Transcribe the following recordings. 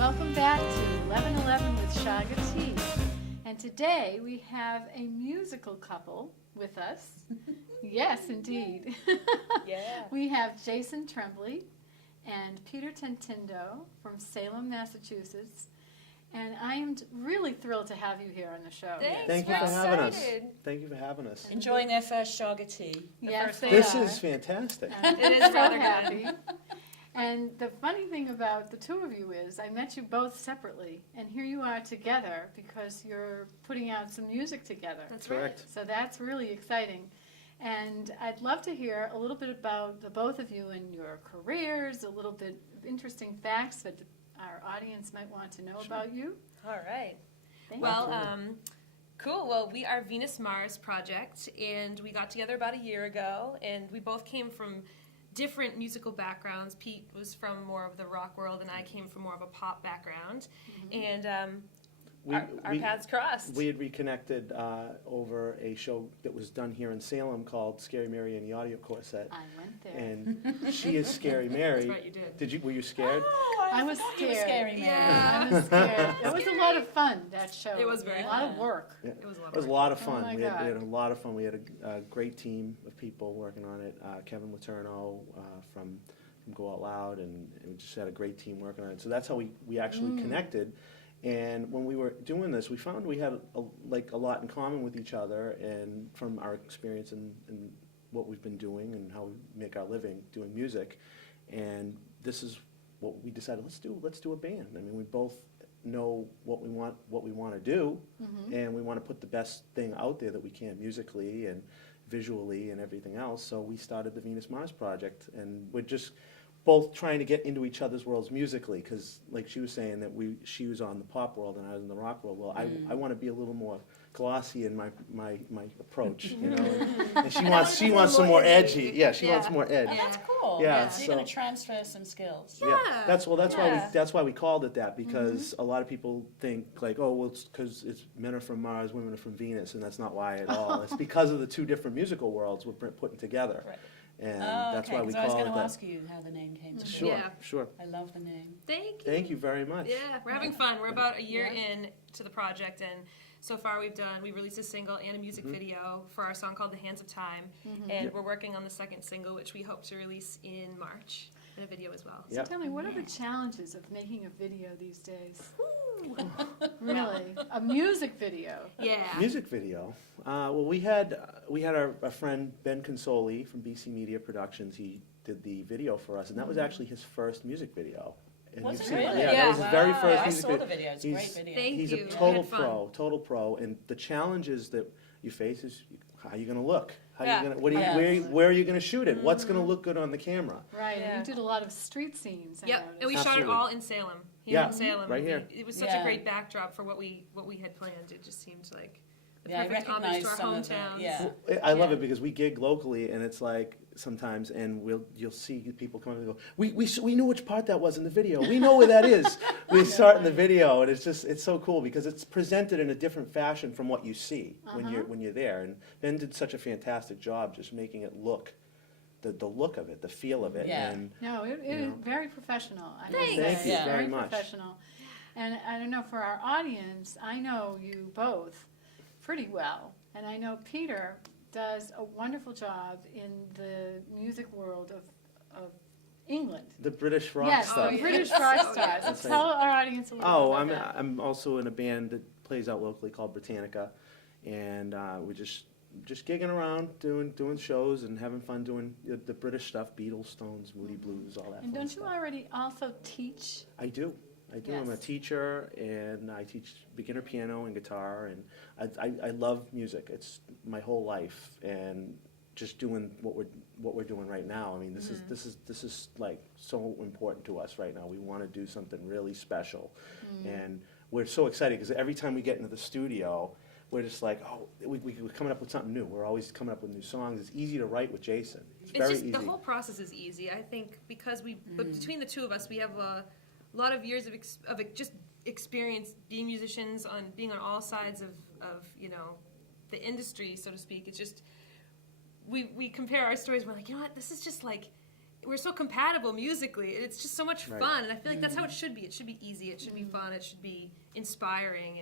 Welcome back to 1111 with Chaga Tea. And today we have a musical couple with us. Yes, indeed. Yeah. We have Jason Tremblay and Peter Tentindo from Salem, Massachusetts. And I am really thrilled to have you here on the show. Thanks. Thank you We're for having us. excited. Thank you for having us. Enjoying their first Chaga tea. Yes, they This are. is fantastic. And It is I'm so rather good. happy. And the funny thing about the two of you is I met you both separately, and here you are together because you're putting out some music together. That's Correct. So that's really exciting. And I'd love to hear a little bit about the both of you and your careers, a little bit of interesting facts that our audience might want to know about you. All right. Thank Well, you. cool. Well, we are Venus Mars Project, and we got together about a year ago, and we both came from different musical backgrounds. Pete was from more of the rock world, and I came from more of a pop background. And our paths crossed. We had reconnected over a show that was done here in Salem called Scary Mary and the Audio Quartet. I went there. And she is Scary Mary. That's right, you did. Were you scared? Oh, I was forgot you were scared. Scary Mary. I was scared. It was a lot of fun, that show. It was very a lot of fun. work. Yeah. It was a lot It was a of lot of Oh fun. my We had God. a lot of fun. We had a great team of people working on it. Kevin Letourneau from Go Out Loud, and we just had a great team working on it. So that's how we actually connected. And when we were doing this, we found we had a lot in common with each other, and from our experience in what we've been doing and how we make our living doing music. And this is what we decided. Let's do a band. I mean, we both know what we want to do, and we want to put the best thing out there that we can musically and visually and everything else. So we started the Venus Mars Project, and we're just both trying to get into each other's worlds musically, because like she was saying that she was on the pop world and I was in the rock world. Well, I want to be a little more glossy in my approach, you know. And she wants some more edgy. Yeah, she wants more edge. Oh, that's cool. Yeah, So so- you're going to transfer some skills. Yeah, that's Yeah. why we called it that, because a lot of people think like, oh, well, it's because it's men are from Mars, women are from Venus, and that's not why at all. It's because of the two different musical worlds we're putting together, Right. and Oh, that's okay, why we 'cause I was call it going to that. ask you how the name came to be. Sure, Yeah. sure. I love the name. Thank you. Thank you very much. Yeah, we're having fun. We're about a year Yeah. in to the project, and so far we released a single and a music video for our song called The Hands of Time, and Yep. we're working on the second single, which we hope to release in March, and a video as well. So Yep. tell me, what are the challenges of making a video these days? Really? A music video? Yeah. Music video. Well, we had our friend Ben Consoli from BC Media Productions. He did the video for us, and that was actually his first music video. And Was you've it seen really? Yeah, that was his very Wow, first I music saw video. the video. It's a great video. Thank He's you. a We total had fun. total pro, and the challenges that you face is how are you going to look? How Yeah. are you going to Yeah. where are you going to shoot it? What's going to look good on the camera? Right, and Yeah. you did a lot of street scenes. I Yep, and we noticed. shot it Absolutely. all in Salem. Here Yeah, in Salem. right here. It was such Yeah. a great backdrop for what we had planned. It just seemed like the Yeah, I perfect homage recognize to our some of it, hometowns. yeah. I love Yeah. it because we gig locally, and it's like sometimes, and you'll see people come and go, we knew which part that was in the video. We know where that is. We start in the video, and it's so cool because it's presented in a different fashion from what you see when you're there. And Ben did such a fantastic job just making it look, the look of it, the feel of it. Yeah. And No, it You is know. very professional. I must Thanks. say. Thank you Yeah. very much. Professional. And I don't know, for our audience, I know you both pretty well. And I know Peter does a wonderful job in the music world of England. The British rock Yes, stuff. the yeah. British Oh, rock yeah. stars. So That's tell our audience a little Oh, bit about that. I'm also in a band that plays out locally called Britannica, and we're just gigging around, doing shows and having fun doing the British stuff, Beatles, Stones, Moody Blues, all that And fun don't stuff. you already also teach? I do. I'm a Yes. teacher, and I teach beginner piano and guitar, and I love music. It's my whole life, and just doing what we're doing right now. I mean, this is like so important to us right now. We want to do something really special, and we're so excited because every time we get into the studio, we're just like, oh, we're coming up with something new. We're always coming up with new songs. It's easy to write with Jason. It's It's very just easy. the whole process is easy. I think because but between the two of us, we have a lot of years of just experience being musicians, being on all sides of the industry, so to speak. It's just we compare our stories. We're like, you know what? This is just like we're so compatible musically. It's just so much Right. fun, and I feel like that's how it should be. It should be easy. It should be fun. It should be inspiring,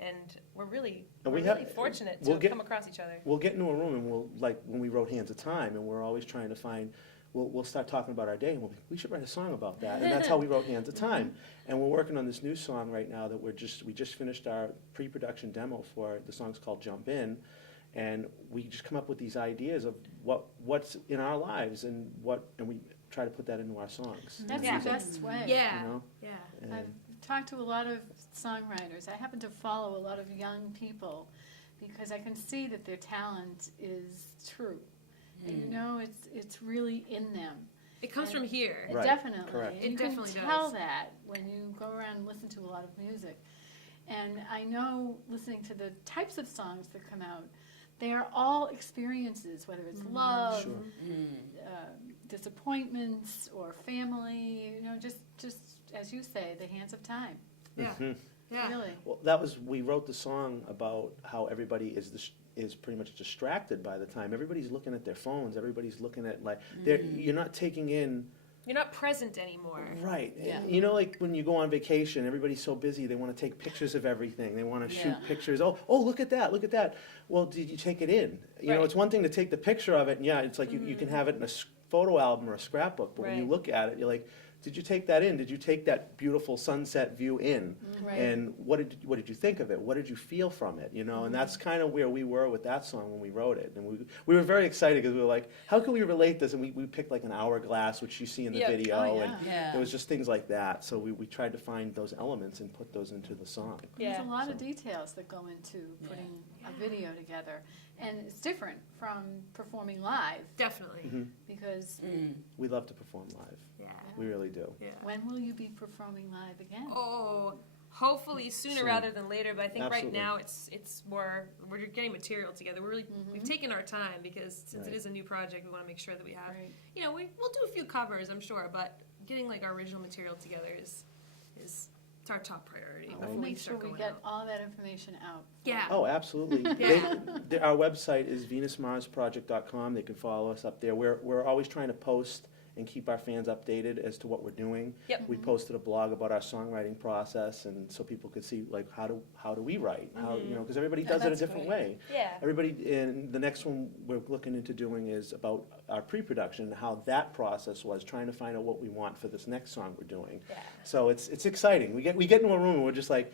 and we're really And we're we really have- fortunate we'll to get- come across each other. We'll get into a room and we'll, like, when we wrote Hands of Time, and we're always trying to find, we'll start talking about our day, and we should write a song about that. And that's how we wrote Hands of Time. And we're working on this new song right now that we just finished our pre-production demo for. The song's called Jump In. And we just come up with these ideas of what's in our lives and we try to put that into our songs. That's Yeah. the best way. Yeah, You know? yeah. And- I've talked to a lot of songwriters. I happen to follow a lot of young people because I can see that their talent is true. And you know, it's really in them. It comes from here. Right, Definitely. correct. And It you definitely can tell does. that when you go around and listen to a lot of music. And I know, listening to the types of songs that come out, they are all experiences, whether it's love, Sure. disappointments, or family. You know, just as you say, the hands of time. Yeah, yeah. Really. Well, we wrote the song about how everybody is pretty much distracted by the time. Everybody's looking at their phones. Everybody's looking at, like, you're not taking in. You're not present anymore. Right. Yeah. You know, like when you go on vacation, everybody's so busy, they want to take pictures of everything. They want to shoot Yeah. pictures. Oh, look at that, look at that. Well, did you take it in? You know, Right. it's one thing to take the picture of it, and yeah, it's like you can have it in a photo album or a scrapbook, but when you Right. look at it, you're like, did you take that in? Did you take that beautiful sunset view in? Right. And what did you think of it? What did you feel from it? You know, and that's kind of where we were with that song when we wrote it. And we were very excited because we were like, how can we relate this? And we picked like an hourglass, which you see in the Yep. video, Oh, yeah. and Yeah. it was just things like that. So we tried to find those elements and put those into the song. There's Yeah. a lot of So- details that go into putting a video together. And it's different from performing live Definitely. because We love to perform live. Yeah. We really do. Yeah. when will you be performing live again? Oh, hopefully sooner Soon. rather than later. But I think Absolutely. right now it's more we're getting material together. We've taken our time because since Right. it is a new project, we want to make sure that we have. Right. You know, we'll do a few covers, I'm sure, but getting like our original material together is it's our top priority We'll before we make sure start we going get out. all that information out. Yeah. Oh, absolutely. Yeah. Our website is venusmarsproject.com. They can follow us up there. We're always trying to post and keep our fans updated as to what we're doing. Yep. We posted a blog about our songwriting process, and so people could see, like, how do we write? How, you know, because everybody Yeah, does it a that's different great. way. Yeah. Everybody, and the next one we're looking into doing is about our pre-production and how that process was, trying to find out what we want for this next song we're doing. Yeah. So it's exciting. We get into a room and we're just like,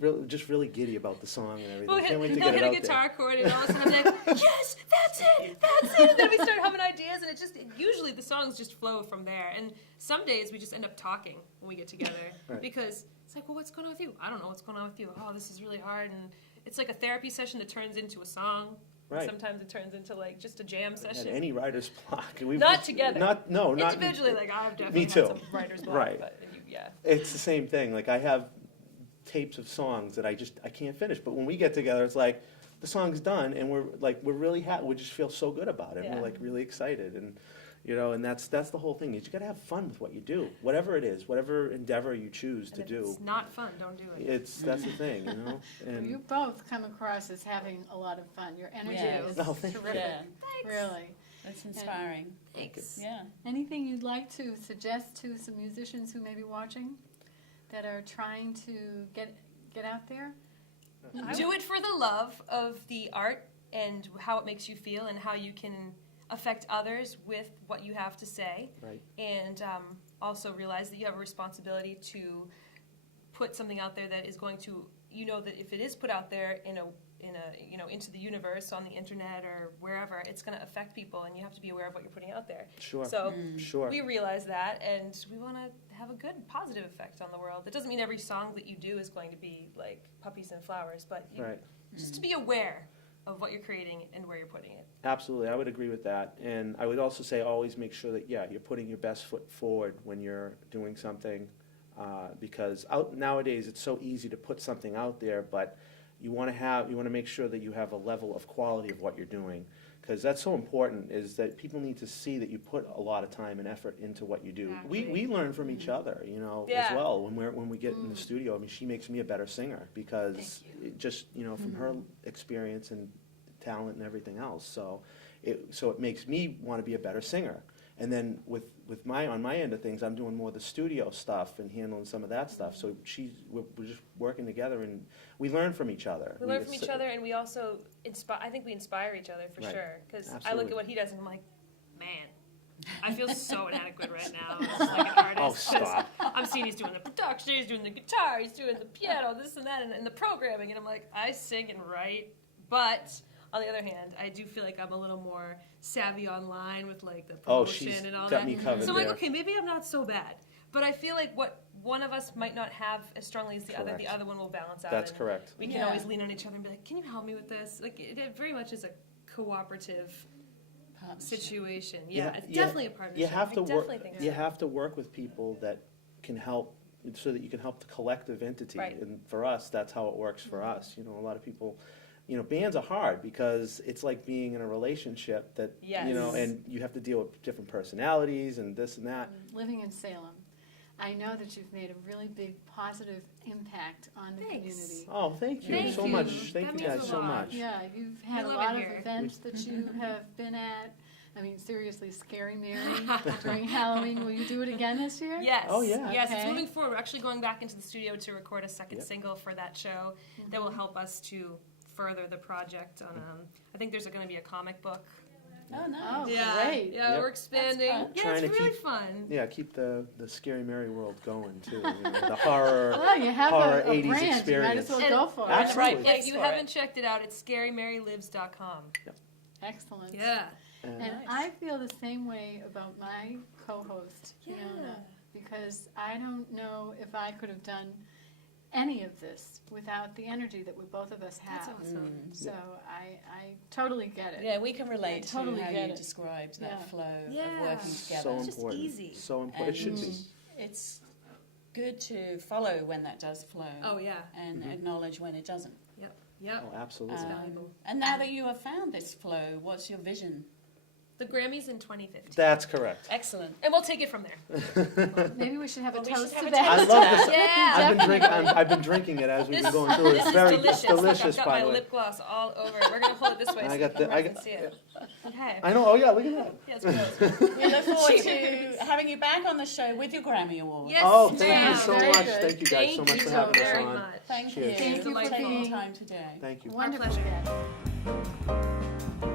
we're just really giddy about the song and everything. We'll Can't wait to they'll get it hit a out there. guitar chord and all of a sudden I'm like, yes, that's it. And then we start humming ideas and usually the songs just flow from there. And some days we just end up talking when we get together Right. because it's like, well, what's going on with you? I don't know what's going on with you. Oh, this is really hard. And it's like a therapy session that turns into a song. Right. Sometimes it turns into like just a jam At session. any writer's block. Not together. Not Individually, like I've definitely Me had too. some writer's block. Right. But yeah. It's the same thing. Like I have tapes of songs that I can't finish. But when we get together, it's like the song's done, and we're really happy. We just feel so good about it. Yeah. We're like really excited, and you know, and that's the whole thing. Is you got to have fun with what you do, whatever it is, whatever endeavor you choose And to if do. it's not fun, don't do it. That's the thing, you know. Well, you And both come across as having a lot of fun. Your energy Yeah. is Oh, thank you. terrific, Yeah, really. that's inspiring. Thanks. Yeah. Anything you'd like to suggest to some musicians who may be watching that are trying to get out there? Do it for the love of the art and how it makes you feel and how you can affect others with what you have to say. Right. And also realize that you have a responsibility to put something out there that is going to, you know, that if it is put out there in a you know, into the universe on the internet or wherever, it's going to affect people, and you have to be aware of what you're putting out there. Sure. So Sure. we realize that, and we want to have a good, positive effect on the world. It doesn't mean every song that you do is going to be like puppies and flowers, but you, Right. just to be aware of what you're creating and where you're putting it. Absolutely, I would agree with that. And I would also say always make sure that, you're putting your best foot forward when you're doing something, because nowadays it's so easy to put something out there, but you want to make sure that you have a level of quality of what you're doing, because that's so important, is that people need to see that you put a lot of time and effort into what you do. Exactly. We learn from each other, you know, Yeah. as well. When we get in the studio, I mean, she makes me a better singer because it just, you know, from her experience and talent and everything else. So it makes me want to be a better singer. And then with on my end of things, I'm doing more of the studio stuff and handling some of that stuff. So we're just working together, and we learn from each other. We learn from each other, and we also I think we inspire each other for Right. sure. Because I look Absolutely. at what he does, and I'm like, man, I feel so inadequate right now as like an artist. Oh, 'cause stop. I'm seeing he's doing the production, he's doing the guitar, he's doing the piano, this and that, and the programming, and I'm like, I sing and write, but on the other hand, I do feel like I'm a little more savvy online with like the Oh, promotion she's and all got that. me covered So I'm like, there. okay, maybe I'm not so bad. But I feel like what one of us might not have as strongly as the Correct. other one will balance out. That's and correct. We can Yeah. always lean on each other and be like, can you help me with this? Like, it very much is a cooperative Partnership. situation. Yeah, Yeah, it's yeah. definitely a partnership. You have to I work. definitely think so. You have to work with people that can help, so that you can help the collective entity. Right. And for us, that's how it works for us. You know, a lot of people, you know, bands are hard because it's like being in a relationship that, you know, Yes. and you have to deal with different personalities and this and that. Living in Salem, I know that you've made a really big positive impact on the Thanks. community. Oh, thank you Thank so you. much. That Thank you means guys a so lot. much. Yeah, you've had a love lot it of here. events that you have been at. I mean, seriously, Scary Mary during Halloween. Will you do it again this year? Yes. Oh, yeah. Yes, it's Okay. moving forward. We're actually going back into the studio to record a second Yep. single for that show that will help us to further the project. On I think there's going to be a comic book. Oh, nice. Oh, Yeah, great. yeah, Yep. we're expanding. That's fun. Yeah, Trying it's to really keep- fun. Yeah, keep the Scary Mary world going too. You know, the horror. Well, you have Horror a 80s brand. You might experience. as well And- go for it. Absolutely. Right place If you for haven't it. checked it out, it's scarymarylives.com. Excellent. Yeah. And Nice. I feel the same way about my co-host, Fiona, because I don't know if I could have done any of this without the energy that we both of us That's have. awesome. So I totally get it. Yeah, we can relate I to totally how get you it. described that Yeah. flow Yeah. of working together. So It's just important. easy. So important. It should be. It's good to follow when that does flow Oh, yeah. and acknowledge when it doesn't. Yep. Yep. Oh, absolutely. valuable. And now that you have found this flow, what's your vision? The Grammys in 2015. That's correct. Excellent. And we'll take it from there. Maybe we should have a Well, we should toast have to a that. I toast love this. Yeah. I've been drinking it as we've been going through it. This It's very is delicious. delicious, I've got by my the way. lip gloss all over it. We're going to hold it this way I so got the the- camera can see it. Okay. I know. Oh yeah, look at that. Yeah, it's gross. We look forward to having you back on the show with your Grammy Award. Yes, Oh, thank ma'am. you so Very much. good. Thank you guys so Thank much you for so having us very on. much. Thank Cheers. you Thank you for for taking being- the time today. Thank you. Wonderful. pleasure.